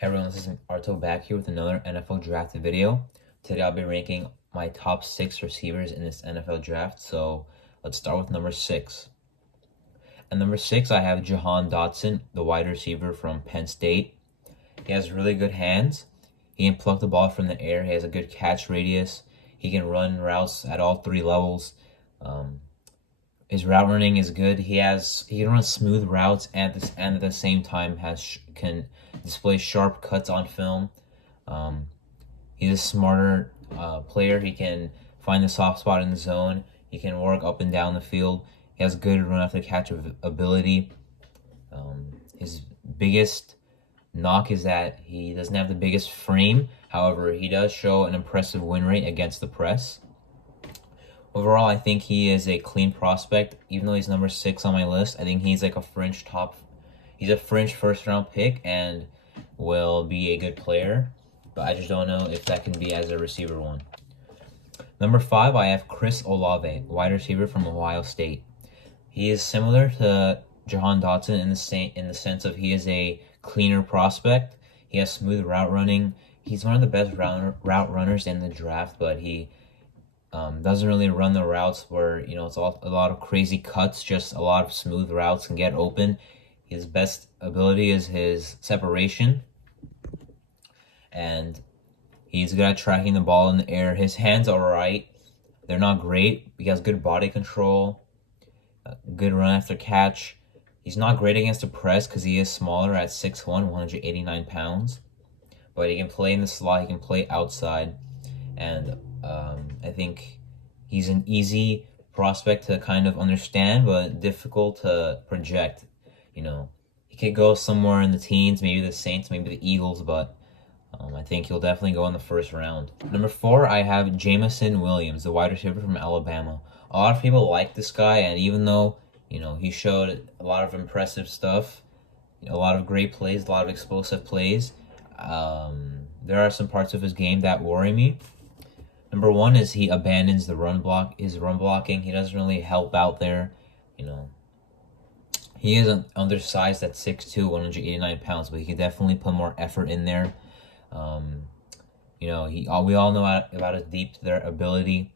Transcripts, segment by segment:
Hey everyone, this is Arto back here with another NFL draft video. Today I'll be ranking my top 6 receivers in this NFL draft. So let's start with number 6. At number 6, I have Johan Dotson, the wide receiver from Penn State. He has really good hands. He can pluck the ball from the air. He has a good catch radius. He can run routes at all 3 levels. His route running is good. He can run smooth routes and at the same time can display sharp cuts on film. He's a smarter player. He can find the soft spot in the zone. He can work up and down the field. He has good run after catch ability. His biggest knock is that he doesn't have the biggest frame. However, he does show an impressive win rate against the press. Overall, I think he is a clean prospect. Even though he's number 6 on my list, I think he's like he's a fringe first round pick and will be a good player. But I just don't know if that can be as a receiver one. Number 5, I have Chris Olave, wide receiver from Ohio State. He is similar to Johan Dotson in the sense of he is a cleaner prospect. He has smooth route running. He's one of the best route runners in the draft, but he doesn't really run the routes where, it's a lot of crazy cuts, just a lot of smooth routes and get open. His best ability is his separation, and he's good at tracking the ball in the air. His hands are alright. They're not great. He has good body control, good run after catch. He's not great against the press because he is smaller at 6'1", 189 pounds. But he can play in the slot. He can play outside. And I think he's an easy prospect to kind of understand, but difficult to project. He could go somewhere in the teens, maybe the Saints, maybe the Eagles, but I think he'll definitely go in the first round. Number 4, I have Jameson Williams, the wide receiver from Alabama. A lot of people like this guy, and even though, he showed a lot of impressive stuff, a lot of great plays, a lot of explosive plays, there are some parts of his game that worry me. Number 1 is he abandons his run blocking. He doesn't really help out there. He is undersized at 6'2", 189 pounds, but he can definitely put more effort in there. We all know about his deep threat ability.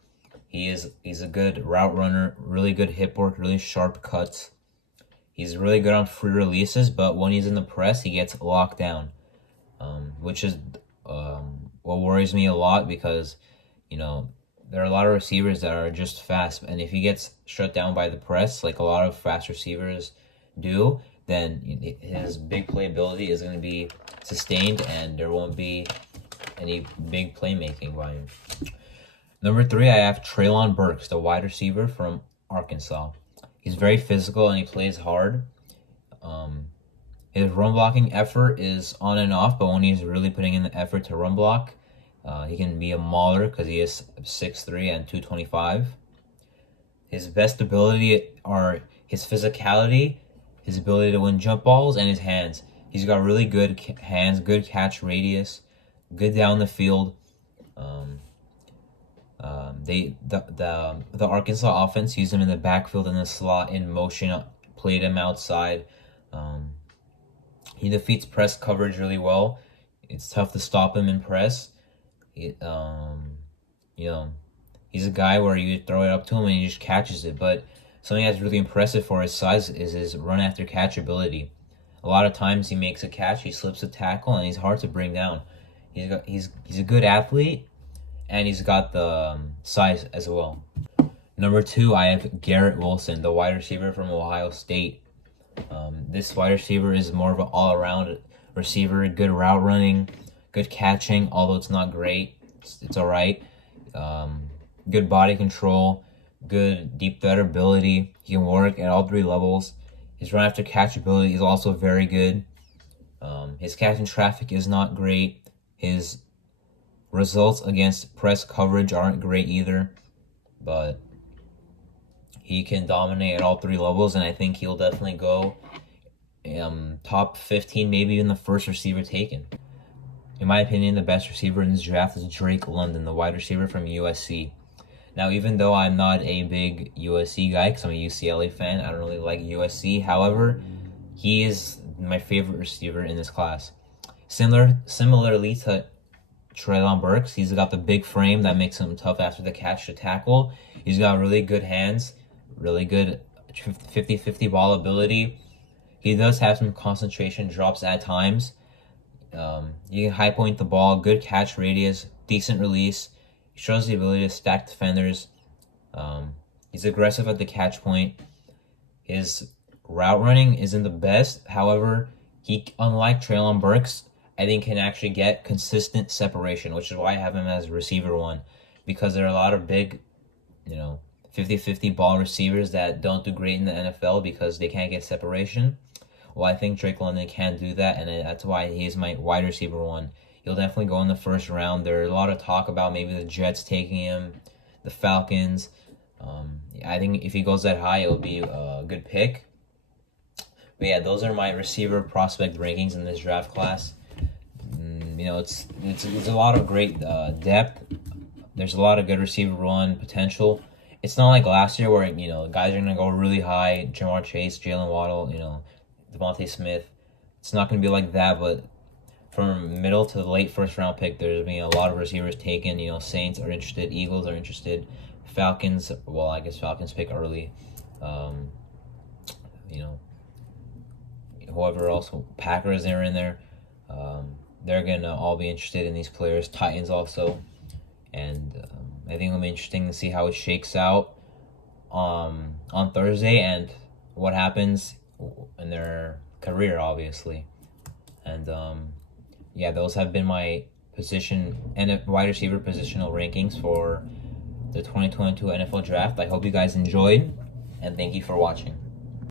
He's a good route runner, really good hip work, really sharp cuts. He's really good on free releases, but when he's in the press, he gets locked down, which is what worries me a lot because there are a lot of receivers that are just fast, and if he gets shut down by the press, like a lot of fast receivers do, then his big playability is going to be sustained, and there won't be any big playmaking by him. Number 3, I have Treylon Burks, the wide receiver from Arkansas. He's very physical, and he plays hard. His run blocking effort is on and off, but when he's really putting in the effort to run block, he can be a mauler because he is 6'3" and 225. His best ability are his physicality, his ability to win jump balls, and his hands. He's got really good hands, good catch radius, good down the field. The Arkansas offense used him in the backfield in the slot, in motion, played him outside. He defeats press coverage really well. It's tough to stop him in press. He's a guy where you throw it up to him and he just catches it. But something that's really impressive for his size is his run after catch ability. A lot of times he makes a catch, he slips a tackle, and he's hard to bring down. He's a good athlete, and he's got the size as well. Number 2, I have Garrett Wilson, the wide receiver from Ohio State. This wide receiver is more of an all-around receiver, good route running, good catching, although it's not great. It's all right. Good body control, good deep threat ability. He can work at all 3 levels. His run after catch ability is also very good. His catch in traffic is not great. His results against press coverage aren't great either, but he can dominate at all 3 levels, and I think he'll definitely go top 15, maybe even the first receiver taken. In my opinion, the best receiver in this draft is Drake London, the wide receiver from USC. Now, even though I'm not a big USC guy because I'm a UCLA fan, I don't really like USC. However, he is my favorite receiver in this class. Similarly to Treylon Burks, he's got the big frame that makes him tough after the catch to tackle. He's got really good hands, really good 50-50 ball ability. He does have some concentration drops at times. You can high point the ball, good catch radius, decent release. He shows the ability to stack defenders. He's aggressive at the catch point. His route running isn't the best. However, he, unlike Treylon Burks, I think can actually get consistent separation, which is why I have him as receiver 1. Because there are a lot of big, 50-50 ball receivers that don't do great in the NFL because they can't get separation. Well, I think Drake London can do that, and that's why he's my wide receiver 1. He'll definitely go in the first round. There's a lot of talk about maybe the Jets taking him, the Falcons. I think if he goes that high, it'll be a good pick. But yeah, those are my receiver prospect rankings in this draft class. It's a lot of great depth. There's a lot of good receiver 1 potential. It's not like last year where guys are gonna go really high. Jamar Chase, Jalen Waddle, Devontae Smith. It's not gonna be like that, but from middle to the late first round pick, there's been a lot of receivers taken. Saints are interested, Eagles are interested, Falcons. Well, I guess Falcons pick early. Whoever else, Packers are in there. They're gonna all be interested in these players. Titans also, and I think it'll be interesting to see how it shakes out on Thursday and what happens in their career, obviously. And those have been my position and wide receiver positional rankings for the 2022 NFL Draft. I hope you guys enjoyed, and thank you for watching.